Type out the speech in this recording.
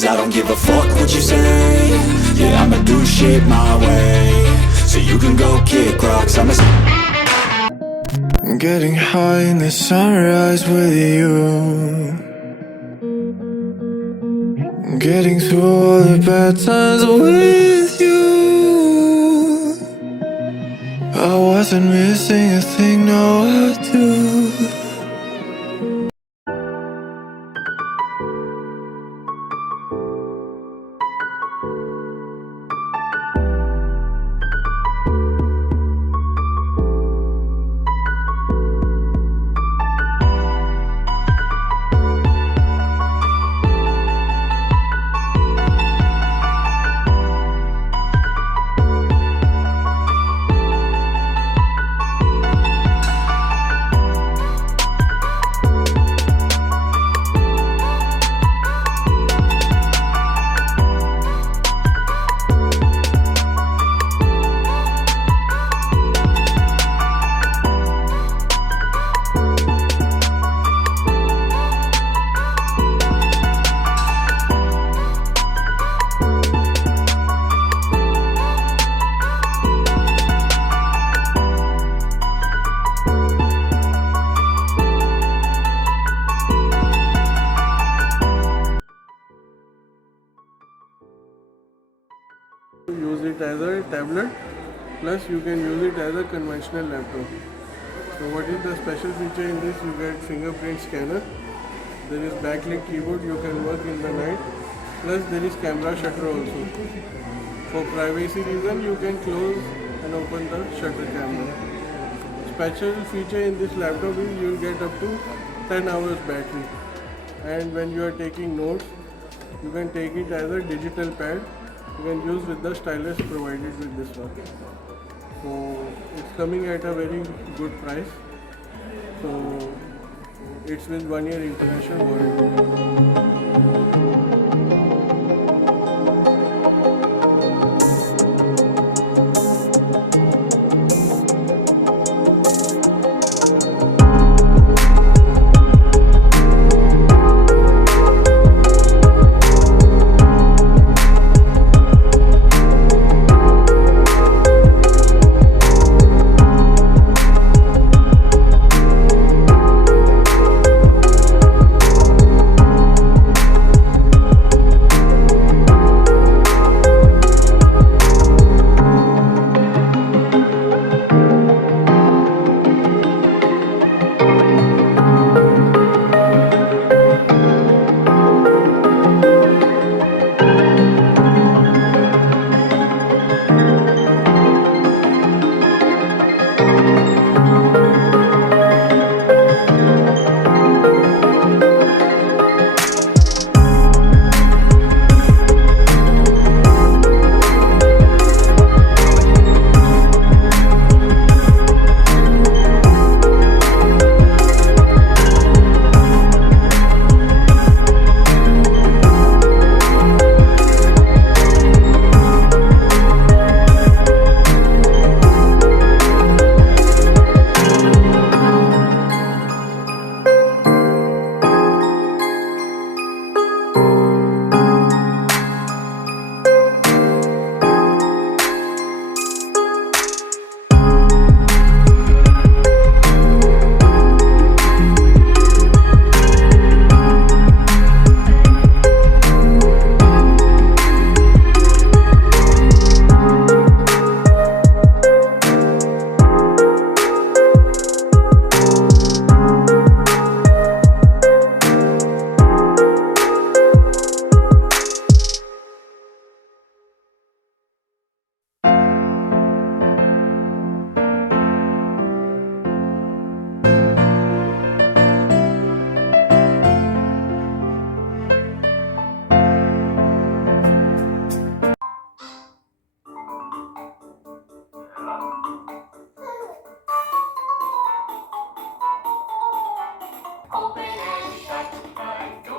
'cause I don't give a fuck what you say. Yeah, I'ma do shit my way, so you can go kick rocks. Getting high in the sunrise with you, getting through all the bad times with you. I wasn't missing a thing, now I do. Use it as a tablet, plus you can use it as a conventional laptop. So what is the special feature in this? You get fingerprint scanner, there is backlit keyboard, you can work in the night, plus there is camera shutter also. For privacy reason you can close and open the shutter camera. Special feature in this laptop is you will get up to 10 hours battery, and when you are taking notes you can take it as a digital pad. You can use with the stylus provided with this one. So it's coming at a very good price. So it's with 1 year international warranty. Open and shut my